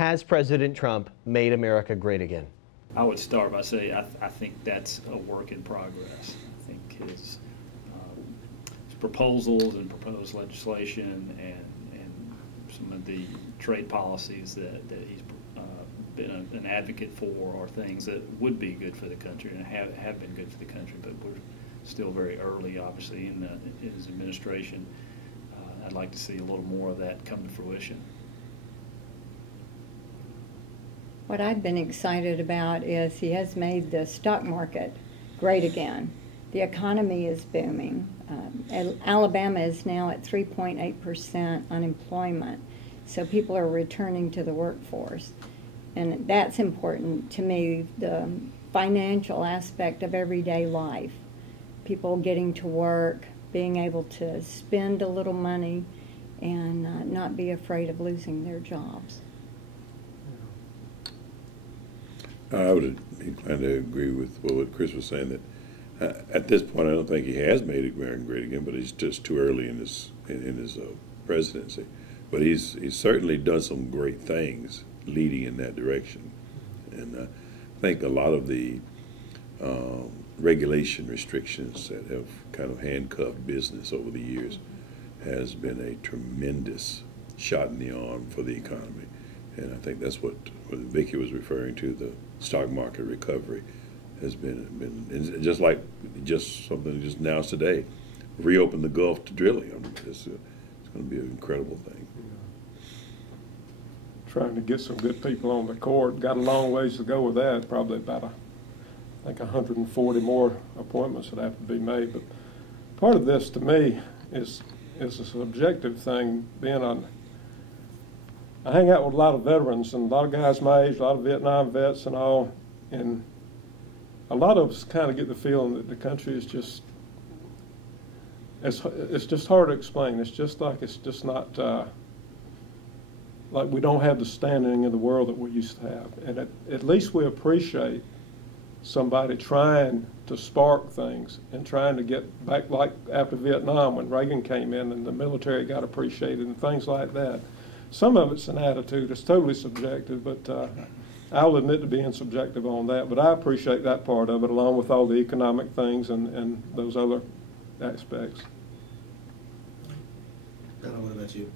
Has President Trump made America great again? I would start by saying I think that's a work in progress. I think his proposals and proposed legislation and some of the trade policies that he's been an advocate for are things that would be good for the country and have been good for the country, but we're still very early, obviously, in his administration. I'd like to see a little more of that come to fruition. What I've been excited about is he has made the stock market great again. The economy is booming. Alabama is now at 3.8% unemployment, so people are returning to the workforce. And that's important to me, the financial aspect of everyday life. People getting to work, being able to spend a little money, and not be afraid of losing their jobs. I would inclined to agree with what Chris was saying, that at this point I don't think he has made America great again, but he's just too early in his presidency. But he's certainly done some great things leading in that direction. And I think a lot of the regulation restrictions that have kind of handcuffed business over the years has been a tremendous shot in the arm for the economy. And I think that's what Vicki was referring to, the stock market recovery has been just like something just announced today, reopen the Gulf to drilling. I mean, it's going to be an incredible thing. Trying to get some good people on the court. Got a long ways to go with that. Probably about, I think, 140 more appointments that have to be made. But part of this, to me, is a subjective thing. I hang out with a lot of veterans and a lot of guys my age, a lot of Vietnam vets and all, and a lot of us kind of get the feeling that the country is just, it's just hard to explain. It's just not, like we don't have the standing in the world that we used to have. And at least we appreciate somebody trying to spark things and trying to get back, like after Vietnam when Reagan came in and the military got appreciated and things like that. Some of it's an attitude. It's totally subjective, but I'll admit to being subjective on that. But I appreciate that part of it, along with all the economic things and those other aspects. Donna, what about you?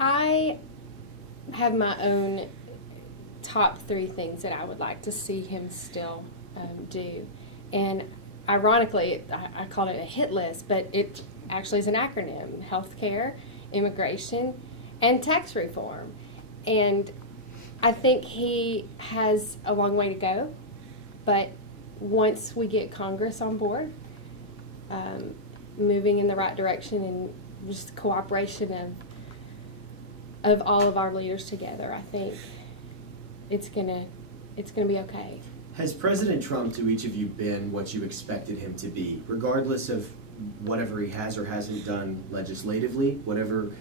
I have my own top 3 things that I would like to see him still do. And ironically, I call it a hit list, but it actually is an acronym: healthcare, immigration, and tax reform. And I think he has a long way to go, but once we get Congress on board, moving in the right direction and just cooperation of all of our leaders together, I think it's gonna be okay. Has President Trump, to each of you, been what you expected him to be, regardless of whatever he has or hasn't done legislatively, whatever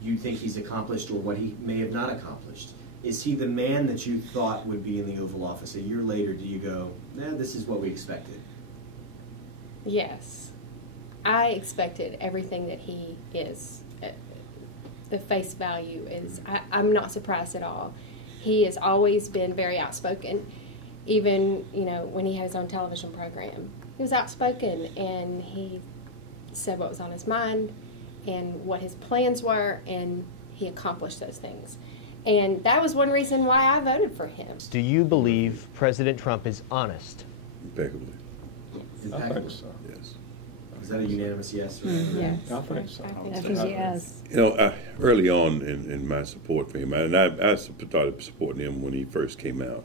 you think he's accomplished or what he may have not accomplished? Is he the man that you thought would be in the Oval Office? A year later, do you go, nah, this is what we expected? Yes. I expected everything that he is. The face value is, I'm not surprised at all. He has always been very outspoken. Even, when he had his own television program, he was outspoken and he said what was on his mind and what his plans were, and he accomplished those things. And that was one reason why I voted for him. Do you believe President Trump is honest? Impeccably. Yes. I think so. Yes. Is that a unanimous yes? Or Yes. I think so. I think yes. Early on in my support for him, and I started supporting him when he first came out.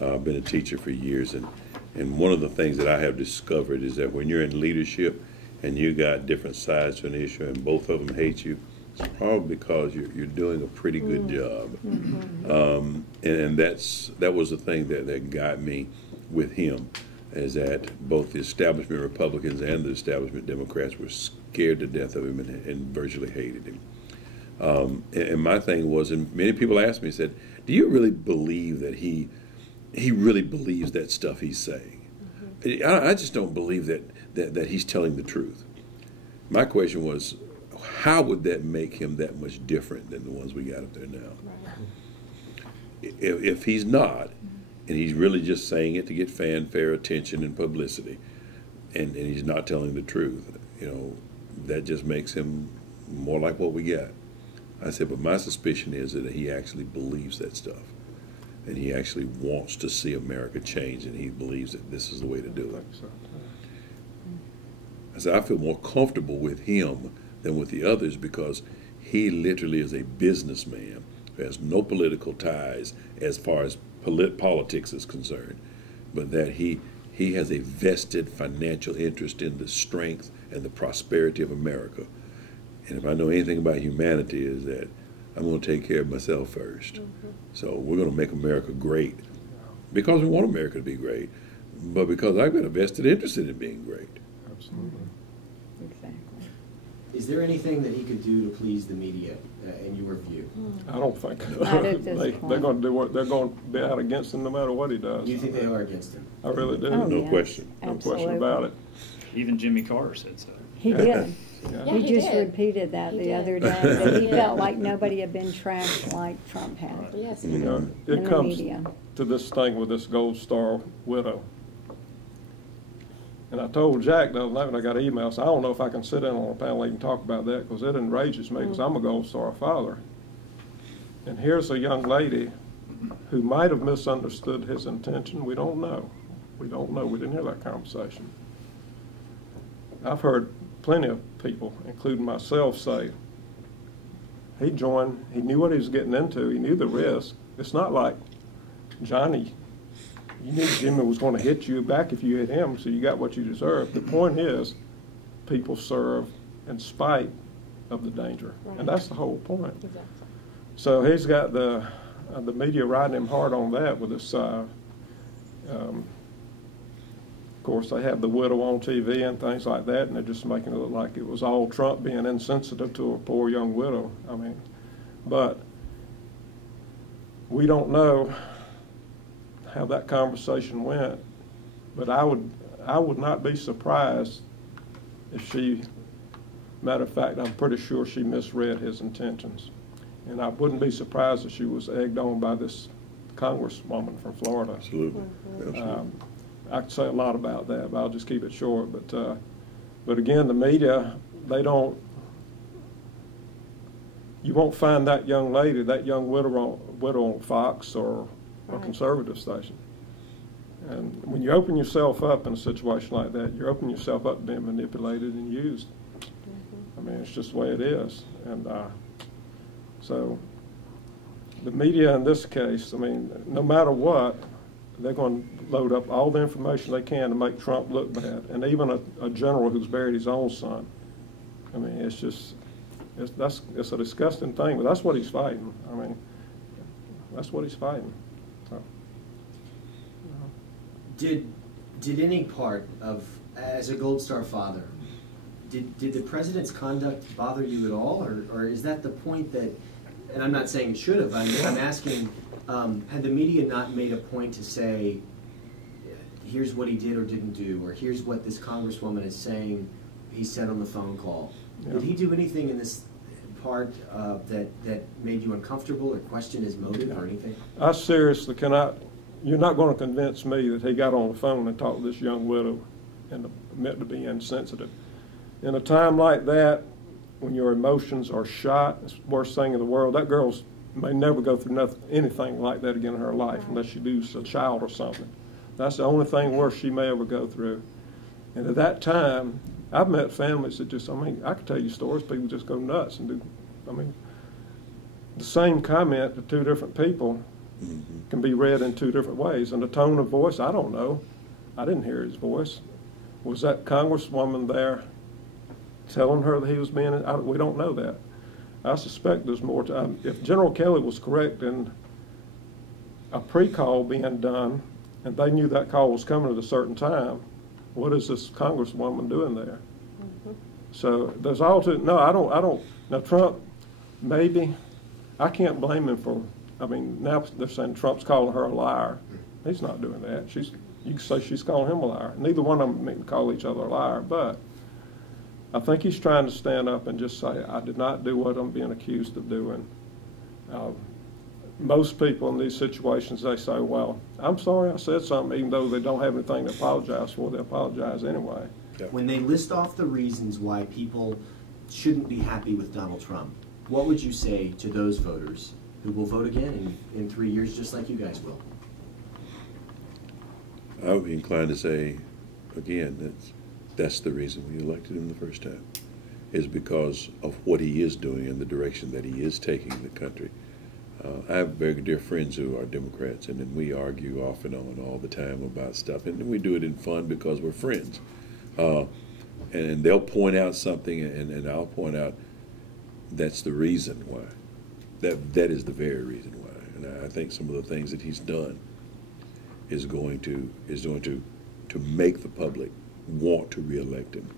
I've been a teacher for years, and one of the things that I have discovered is that when you're in leadership and you got different sides to an issue and both of them hate you, it's probably because you're doing a pretty good job. And that was the thing that got me with him, is that both the establishment Republicans and the establishment Democrats were scared to death of him and virtually hated him. And my thing was, and many people asked me, said, do you really believe that he really believes that stuff he's saying? I just don't believe that he's telling the truth. My question was, how would that make him that much different than the ones we got up there now? If he's not, and he's really just saying it to get fanfare, attention, and publicity, and he's not telling the truth, that just makes him more like what we got. I said, but my suspicion is that he actually believes that stuff, and he actually wants to see America change, and he believes that this is the way to do it. I said, I feel more comfortable with him than with the others because he literally is a businessman who has no political ties as far as politics is concerned, but that he has a vested financial interest in the strength and the prosperity of America. And if I know anything about humanity is that I'm going to take care of myself first. So we're going to make America great because we want America to be great, but because I've got a vested interest in it being great. Absolutely. Exactly. Is there anything that he could do to please the media, in your view? I don't think Not at this they're point. going to do what they're going to be out against him no matter what he does. Do you think they are against him? I really do. Oh, No yes. question. No Absolutely. question about it. Even Jimmy Carter said so. He did. Yeah. Yeah, He he just did. repeated that He the did. other day, that he felt like nobody had been trashed like Trump had Yes. You know, in it the comes media. to this thing with this Gold Star widow. And I told Jack the other night when I got an email, so I don't know if I can sit in on a panel and talk about that because it enrages me because I'm a Gold Star father. And here's a young lady who might have misunderstood his intention. We don't know. We don't know. We didn't hear that conversation. I've heard plenty of people, including myself, say he joined, he knew what he was getting into, he knew the risk. It's not like Johnny, you knew Jimmy was going to hit you back if you hit him, so you got what you deserved. The point is, people serve in spite of the danger, and that's the whole point. Exactly. So he's got the media riding him hard on that with this. Of course, they have the widow on TV and things like that, and they're just making it look like it was all Trump being insensitive to a poor young widow. I mean, but we don't know how that conversation went. But I would not be surprised if she, matter of fact, I'm pretty sure she misread his intentions. And I wouldn't be surprised if she was egged on by this congresswoman from Florida. Absolutely. Absolutely. I could say a lot about that, but I'll just keep it short. But again, the media, they don't. You won't find that young lady, that young widow on Fox or a conservative station. And when you open yourself up in a situation like that, you're opening yourself up to being manipulated and used. I mean, it's just the way it is. And so the media in this case, I mean, no matter what, they're going to load up all the information they can to make Trump look bad. And even a general who's buried his own son. I mean, it's a disgusting thing, but that's what he's fighting. I mean, that's what he's fighting. So, Did any part of, as a Gold Star father, did the president's conduct bother you at all, or is that the point that? And I'm not saying it should have. I'm asking, had the media not made a point to say, here's what he did or didn't do, or here's what this congresswoman is saying he said on the phone call? Yeah. Did he do anything in this part that made you uncomfortable or question his motive or anything? I seriously cannot. You're not going to convince me that he got on the phone and talked to this young widow and meant to be insensitive. In a time like that, when your emotions are shot, it's the worst thing in the world. That girl may never go through anything like that again in her life unless she loses a child or something. That's the only thing worse she may ever go through. And at that time, I've met families that just, I mean, I could tell you stories, people just go nuts and do, I mean, the same comment to two different people can be read in two different ways. And the tone of voice, I don't know. I didn't hear his voice. Was that congresswoman there telling her that he was being, we don't know that. I suspect there's more to, if General Kelly was correct in a pre-call being done, and they knew that call was coming at a certain time, what is this congresswoman doing there? So there's all to, no, I don't, now Trump, maybe, I can't blame him for, I mean, now they're saying Trump's calling her a liar. He's not doing that. You can say she's calling him a liar. Neither one of them can call each other a liar, but I think he's trying to stand up and just say, I did not do what I'm being accused of doing. Most people in these situations, they say, well, I'm sorry I said something, even though they don't have anything to apologize for, they apologize anyway. When they list off the reasons why people shouldn't be happy with Donald Trump, what would you say to those voters who will vote again in 3 years just like you guys will? I would be inclined to say, again, that's the reason we elected him the first time, is because of what he is doing and the direction that he is taking the country. I have very dear friends who are Democrats, and then we argue off and on all the time about stuff, and we do it in fun because we're friends. And they'll point out something, and I'll point out that's the reason why. That is the very reason why. And I think some of the things that he's done is going to make the public want to reelect him.